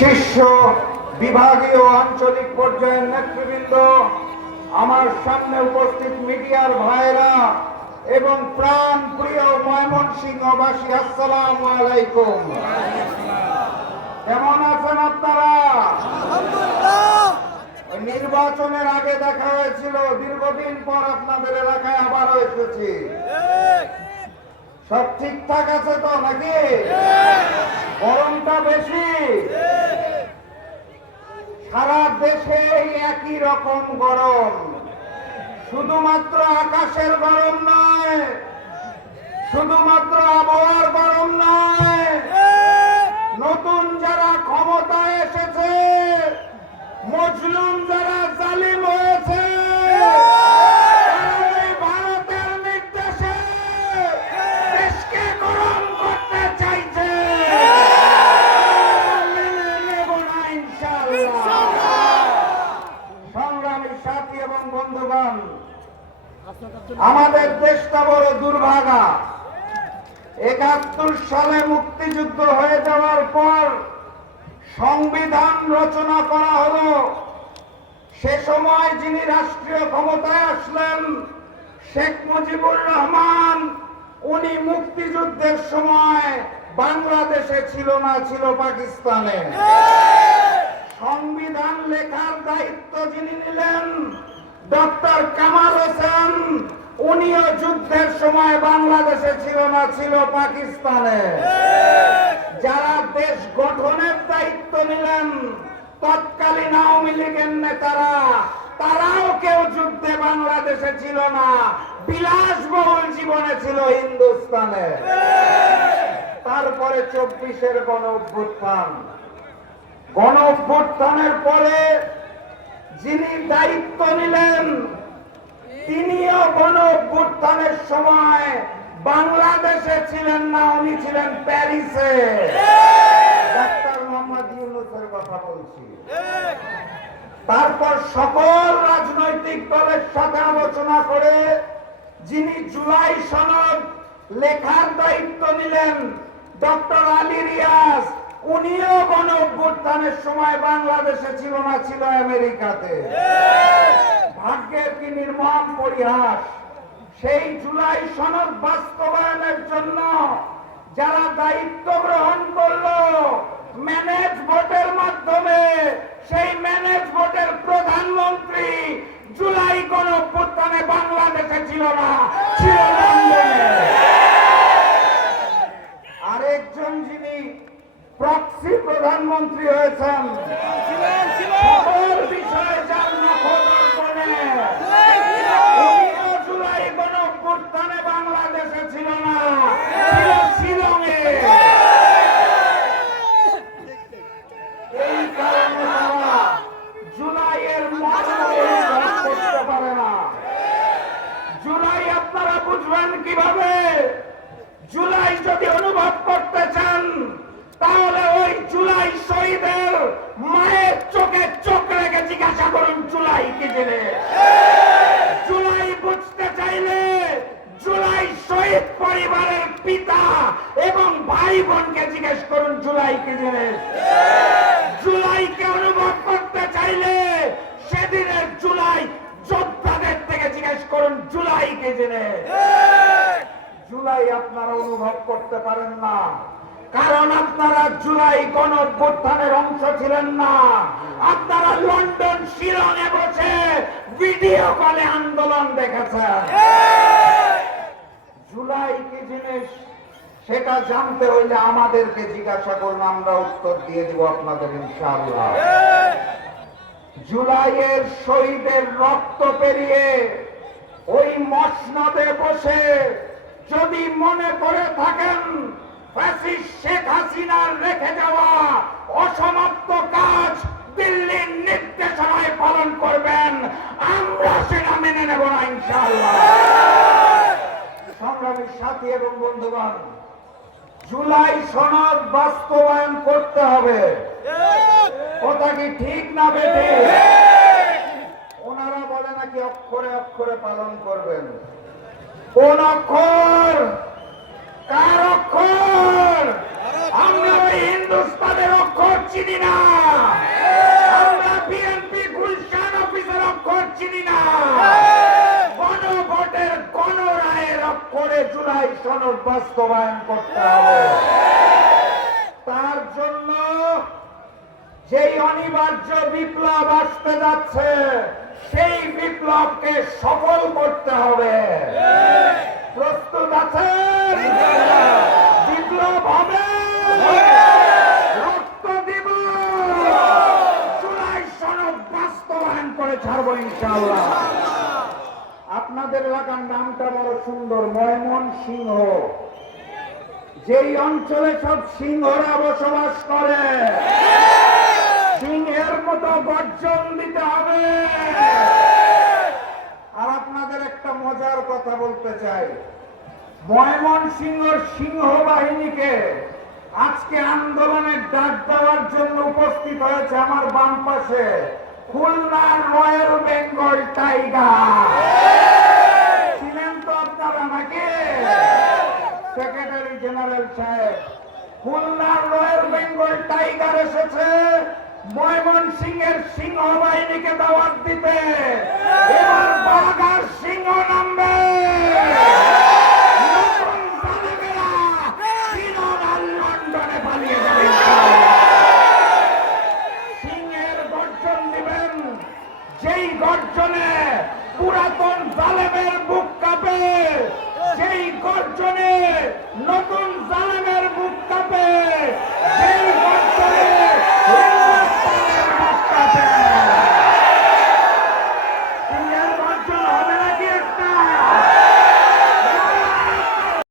শীর্ষ বিভাগীয় আঞ্চলিক পর্যায়ের নেতৃবৃন্দ, আমার সামনে উপস্থিত মিডিয়ার ভাইরা এবং প্রাণ প্রিয় ময়মনসিংহবাসী, আসসালামু আলাইকুম। কেমন আছেন আপনারা? নির্বাচনের আগে দেখা হয়েছিল, দীর্ঘদিন পর আপনাদের এলাকায় আবারও এসেছি। সব ঠিকঠাক আছে তো নাকি? গরমটা বেশি? সারা দেশে একই রকম গরম, শুধুমাত্র আকাশের গরম নয়, শুধুমাত্র আবহাওয়ার গরম নয়, নতুন যারা ক্ষমতায় এসেছে, মজলুম যারা জালিম হয়েছে, ভারতের নির্দেশে দেশকে গরম করতে চাইছে। সংগ্রামী সাথী এবং বন্ধুগণ, আমাদের দেশটা বড় দুর্ভাগা। ৭১ সালে মুক্তিযুদ্ধ হয়ে যাওয়ার পর সংবিধান রচনা করা হলো। সে সময় যিনি রাষ্ট্রীয় ক্ষমতায় আসলেন, শেখ মুজিবুর রহমান, উনি মুক্তিযুদ্ধের সময় বাংলাদেশে ছিল না, ছিল পাকিস্তানে। সংবিধান লেখার দায়িত্ব যিনি নিলেন, ডক্টর কামাল হোসেন, উনিও যুদ্ধের সময় বাংলাদেশে ছিল না, ছিল পাকিস্তানে। যারা দেশ গঠনের দায়িত্ব নিলেন, তৎকালীন আওয়ামী লীগের নেতারা, তারাও কেউ যুদ্ধে বাংলাদেশে ছিল না, বিলাসবহুল জীবনে ছিল হিন্দুস্তানে। তারপরে ২৪-এর গণ অভ্যুত্থান। গণ অভ্যুত্থানের পরে যিনি দায়িত্ব নিলেন, তিনিও গণ অভ্যুত্থানের সময় বাংলাদেশে ছিলেন না, উনি ছিলেন প্যারিসে। ডাক্তার মোহাম্মদ ইউনূসের কথা বলছি। তারপর সকল রাজনৈতিক দলের সাথে আলোচনা করে যিনি জুলাই সনদ লেখার দায়িত্ব নিলেন, ডক্টর আলী রিয়াজ, উনিও গণ অভ্যুত্থানের সময় বাংলাদেশে ছিল না, ছিল আমেরিকাতে। ভাগ্যের কি নির্মম পরিহাস! সেই জুলাই সনদ বাস্তবায়নের জন্য যারা দায়িত্ব গ্রহণ করলো ম্যানেজ ভোটের মাধ্যমে, সেই ম্যানেজ ভোটের প্রধানমন্ত্রী জুলাই গণ অভ্যুত্থানে বাংলাদেশে ছিল না, ছিল লন্ডনে। আরেকজন যিনি প্রক্সি প্রধানমন্ত্রী হয়েছেন, সকল বিষয়ে যার নখদর্পণে, উনিও জুলাই গণ অভ্যুত্থানে বাংলাদেশে ছিল না, ছিল শিলংয়ে। এই কারণে তারা জুলাইয়ের মর্ম অনুভব করতে পারে না। জুলাই আপনারা বুঝবেন কিভাবে? জুলাই যদি অনুভব করতে চান, তাহলে ওই জুলাই শহীদের মায়ের চোখে চোখ রেখে জিজ্ঞাসা করুন জুলাই কি জিনিস। জুলাই বুঝতে চাইলে জুলাই শহীদ পরিবারের পিতা এবং ভাই বোনকে জিজ্ঞেস করুন জুলাই কি জিনিস। জুলাইকে অনুভব করতে চাইলে সেদিনের জুলাই যোদ্ধাদের থেকে জিজ্ঞেস করুন জুলাই কি জিনিস। জুলাই আপনারা অনুভব করতে পারেন না, কারণ আপনারা জুলাই গণ অভ্যুত্থানের অংশ ছিলেন না। আপনারা লন্ডন, শিলংয়ে বসে ভিডিও কলে আন্দোলন দেখেছেন। জুলাই কি জিনিস সেটা জানতে হইলে আমাদেরকে জিজ্ঞাসা করুন, আমরা উত্তর দিয়ে দিব আপনাদের ইনশাআল্লাহ। জুলাইয়ের শহীদের রক্ত পেরিয়ে ওই মসনদে বসে যদি মনে করে থাকেন ফ্যাসিস্ট শেখ হাসিনার রেখে যাওয়া অসমাপ্ত কাজ দিল্লির নির্দেশনায় পালন করবেন, আমরা সেটা মেনে নেব না ইনশাআল্লাহ। সংগ্রামী সাথী এবং বন্ধুগণ, জুলাই সনদ বাস্তবায়ন করতে হবে। কথা কি ঠিক না বেঠিক? ওনারা বলে নাকি অক্ষরে অক্ষরে পালন করবেন। কোন অক্ষর? কার অক্ষর? আমরা ওই হিন্দুস্তানের অক্ষর চিনি না। সনদ বাস্তবায়ন করতে হবে। তার জন্য যেই অনিবার্য বিপ্লব আসতে যাচ্ছে সেই বিপ্লবকে সফল করতে হবে। প্রস্তুত আছেন? বিপ্লব হবে, রক্ত দিব, জুলাই সনদ বাস্তবায়ন করে ছাড়বো ইনশাআল্লাহ। আপনাদের এলাকার নামটা বড় সুন্দর, ময়মনসিংহ। যেই অঞ্চলে সব সিংহরা বসবাস করে, সিংহের মতো গর্জন দিতে হবে। আর আপনাদের একটা মজার কথা বলতে চাই, ময়মনসিংহের সিংহ বাহিনীকে আজকে আন্দোলনের ডাক দেওয়ার জন্য উপস্থিত হয়েছে আমার বাম পাশে খুলনার রয়্যাল বেঙ্গল টাইগার। ছিলেন তো আপনারা নাকি? সেক্রেটারি জেনারেল সাহেব, খুলনার রয়্যাল বেঙ্গল টাইগার এসেছে ময়মনসিংহের সিংহ বাহিনীকে দাওয়াত দিতে। এবার বাঘ আর সিংহ নামবে। নতুন জালেমেরা চীন আর লন্ডনে পালিয়ে যাবে। সিংহের গর্জন দিবেন, যেই গর্জনে পুরাতন জালেমের বুক কাঁপে, যেই গর্জনে